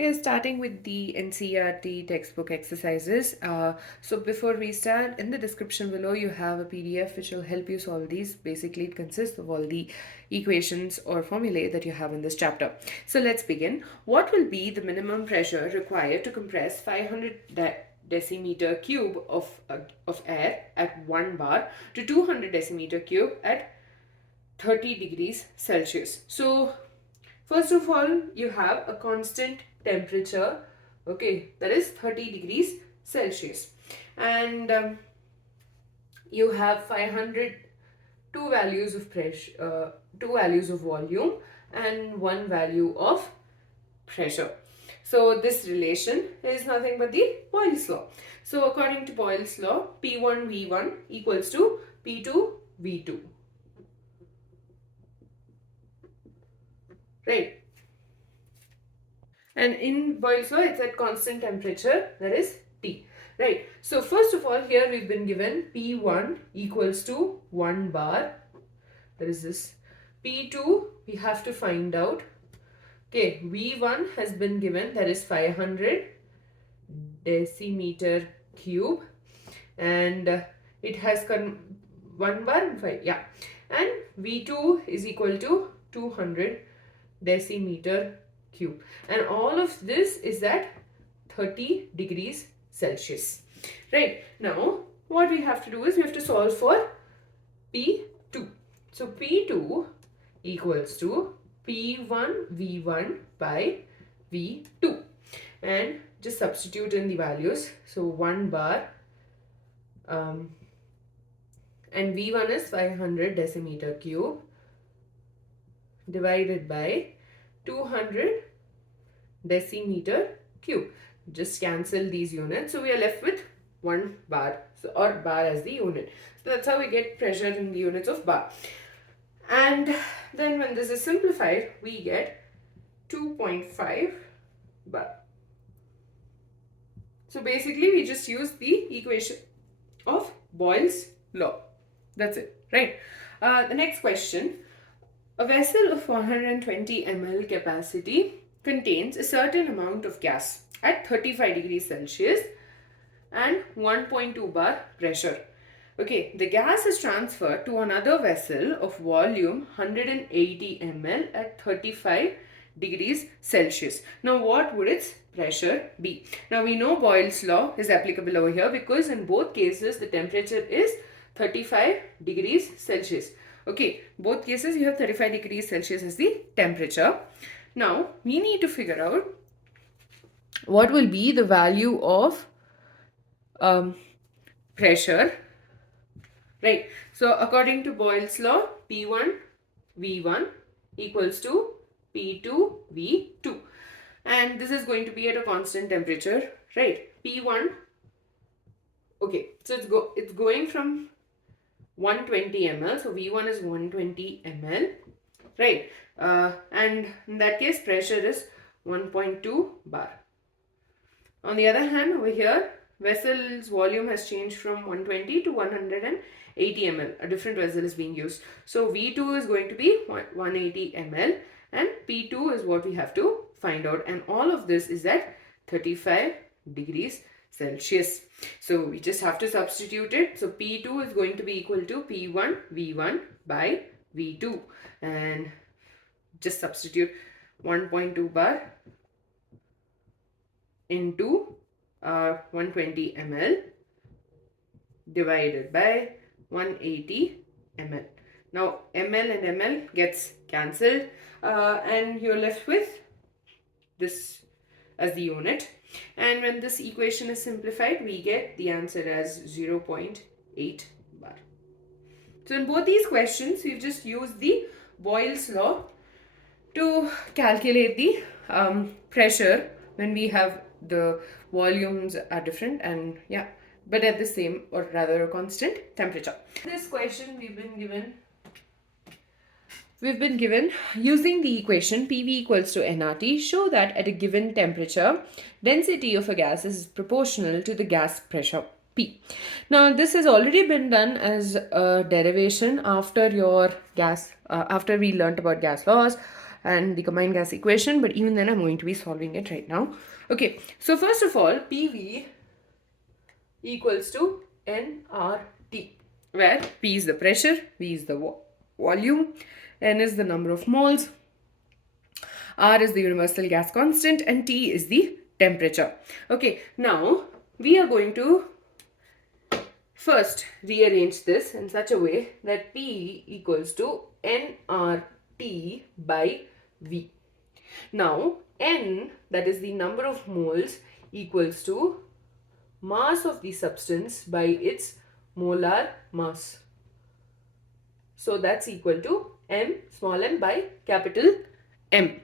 We are starting with the NCERT textbook exercises. So before we start, in the description below you have a PDF which will help you solve these. Basically, it consists of all the equations or formulae that you have in this chapter. So let's begin. What will be the minimum pressure required to compress 500 decimeter cube of air at 1 bar to 200 decimeter cube at 30 degrees Celsius? So first of all, you have a constant temperature, okay, that is 30 degrees Celsius, and you have 500 two values of pressure, two values of volume, and one value of pressure. So this relation is nothing but the Boyle's law. So according to Boyle's law, P1 V1 equals to P2 V2. Right? And in Boyle's law, it's at constant temperature, that is T. Right. So first of all, here we've been given P1 equals to 1 bar. There is this. P2, we have to find out. Okay, V1 has been given, that is 500 decimeter cube. And it has 1 bar and 5. Yeah. And V2 is equal to 200 decimeter cube, and all of this is at 30 degrees Celsius. Right, now what we have to do is we have to solve for P2. So P2 equals to P1 V1 by V2, and just substitute in the values. So 1 bar and V1 is 500 decimeter cube divided by 200 decimeter cube. Just cancel these units. So we are left with 1 bar, or bar as the unit. So that's how we get pressure in the units of bar. And then when this is simplified, we get 2.5 bar. So basically we just use the equation of Boyle's law. That's it, right? The next question. A vessel of 420 ml capacity contains a certain amount of gas at 35 degrees Celsius and 1.2 bar pressure. Okay, the gas is transferred to another vessel of volume 180 ml at 35 degrees Celsius. Now, what would its pressure be? Now, we know Boyle's law is applicable over here because in both cases the temperature is 35 degrees Celsius. Okay, both cases you have 35 degrees Celsius as the temperature. Now, we need to figure out what will be the value of pressure. Right. So, according to Boyle's law, P1 V1 equals to P2 V2. And this is going to be at a constant temperature. Right. P1. Okay. So, it's going from 120 ml. So V1 is 120 ml, right? And in that case, pressure is 1.2 bar. On the other hand, over here, vessel's volume has changed from 120 to 180 ml. A different vessel is being used. So V2 is going to be 180 ml, and P2 is what we have to find out. And all of this is at 35 degrees Celsius. So we just have to substitute it. So P2 is going to be equal to P1 V1 by V2, and just substitute 1.2 bar into 120 ml divided by 180 ml. Now ml and ml gets cancelled, and you're left with this as the unit. And when this equation is simplified, we get the answer as 0.8 bar. So in both these questions, we've just used the Boyle's law to calculate the pressure when we have the volumes are different, and yeah, but at the same or rather a constant temperature. This question we've been given using the equation PV equals to nRT, show that at a given temperature, density of a gas is proportional to the gas pressure P. Now, this has already been done as a derivation after your after we learnt about gas laws. and the combined gas equation, but even then I'm going to be solving it right now. Okay, so first of all, PV equals to nRT, where P is the pressure, V is the volume, N is the number of moles, R is the universal gas constant, and T is the temperature. Okay, now we are going to first rearrange this in such a way that P equals to nRT by V. Now, N, that is the number of moles, equals to mass of the substance by its molar mass. So that's equal to m, small m, by capital M.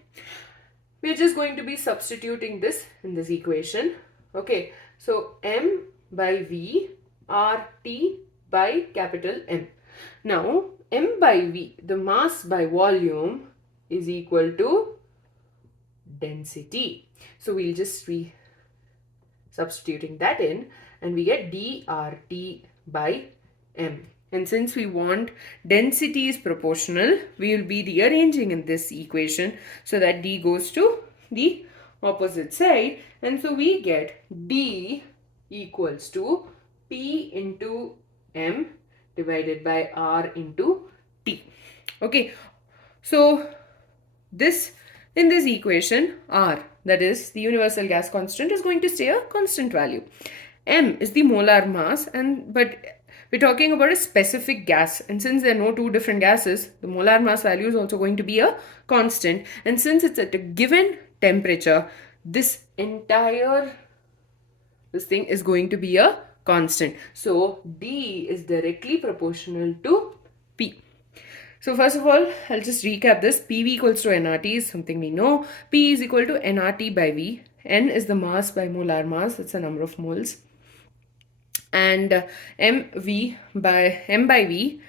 We're just going to be substituting this in this equation. Okay, so m by V, RT by capital M. Now, m by V, the mass by volume, is equal to density. So we'll just be substituting that in, and we get dRT by M. And since we want density is proportional, we will be rearranging in this equation so that D goes to the opposite side. And so we get D equals to P into M divided by R into T. Okay, so this, in this equation, R, that is the universal gas constant, is going to stay a constant value. M is the molar mass, but we're talking about a specific gas, and since there are no two different gases, the molar mass value is also going to be a constant. And since it's at a given temperature, this entire thing is going to be a constant. So D is directly proportional to P. So first of all, I'll just recap this. PV equals to nRT is something we know. P is equal to nRT by V. N is the mass by molar mass. That's the number of moles. And M by V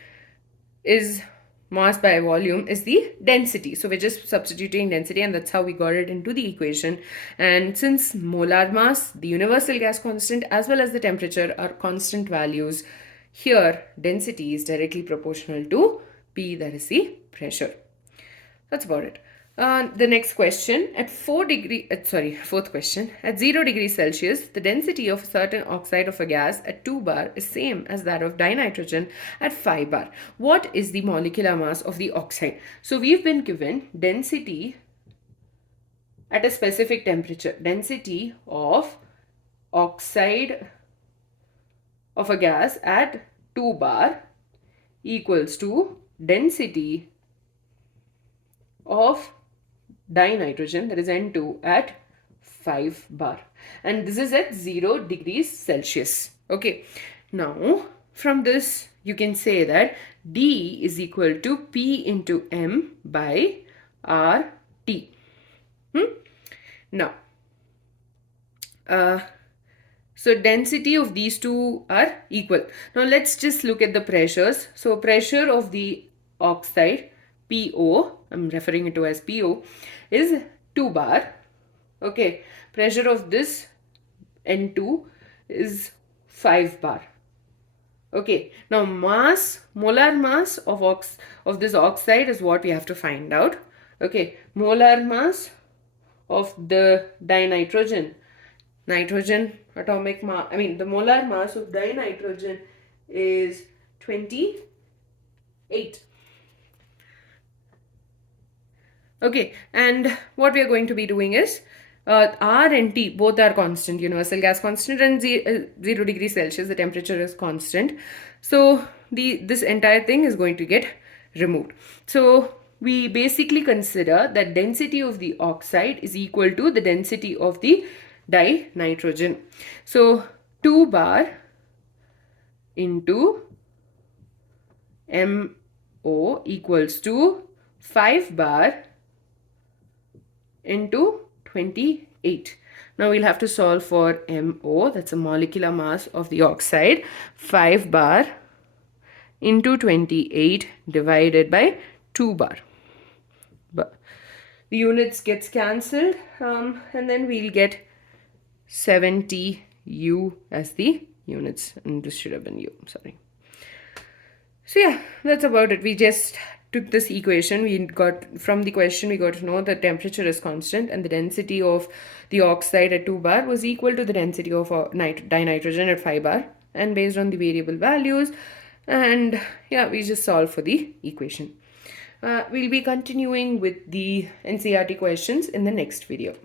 is mass by volume is the density. So we're just substituting density, and that's how we got it into the equation. And since molar mass, the universal gas constant, as well as the temperature are constant values, here density is directly proportional to P, that is the pressure. That's about it. The next question, at fourth question, at 0 degrees Celsius, the density of a certain oxide of a gas at 2 bar is same as that of dinitrogen at 5 bar. What is the molecular mass of the oxide? So we've been given density at a specific temperature. Density of oxide of a gas at 2 bar equals to density of dinitrogen, that is N2, at 5 bar. And this is at 0 degrees Celsius. Okay. Now, from this, you can say that D is equal to P into M by RT. Now, so density of these two are equal. Now let's just look at the pressures. So pressure of the oxide, PO, I'm referring it to as PO, is 2 bar. Okay, pressure of this N2 is 5 bar. Okay, now mass, molar mass of this oxide is what we have to find out. Okay, molar mass of the dinitrogen, nitrogen atomic mass, the molar mass of dinitrogen is 28. Okay, and what we are going to be doing is R and T both are constant, universal gas constant, and 0 degrees Celsius, the temperature is constant. So this entire thing is going to get removed. So we basically consider that density of the oxide is equal to the density of the dinitrogen. So 2 bar into MO equals to 5 bar into 28. Now we'll have to solve for MO, that's a molecular mass of the oxide. 5 bar into 28 divided by 2 bar. But the units gets cancelled, and then we'll get 70 U as the units, and this should have been U, sorry. So yeah, that's about it. We just took this equation, we got from the question we got to know the temperature is constant and the density of the oxide at 2 bar was equal to the density of dinitrogen at 5 bar, and based on the variable values, and yeah, we just solve for the equation. We'll be continuing with the NCERT questions in the next video.